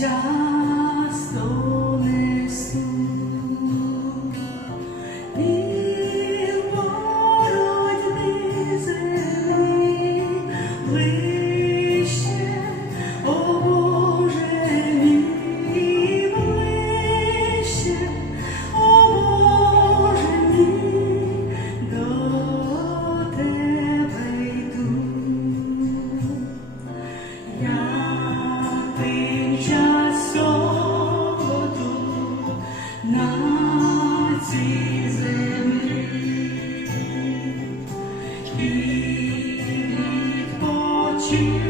家。Відпочинь.